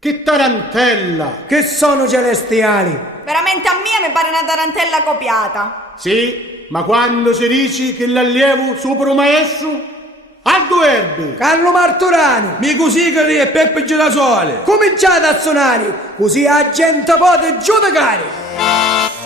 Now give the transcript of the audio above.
Che tarantella! Che sono celestiali! Veramente a me mi pare una tarantella copiata. Sì, ma quando si dice che l'allievo supera un maestro? Aldo Erbi! Carlo Martorani! Mico Sigari e Peppe Girasole! Cominciate a suonare, così la gente può giudicare!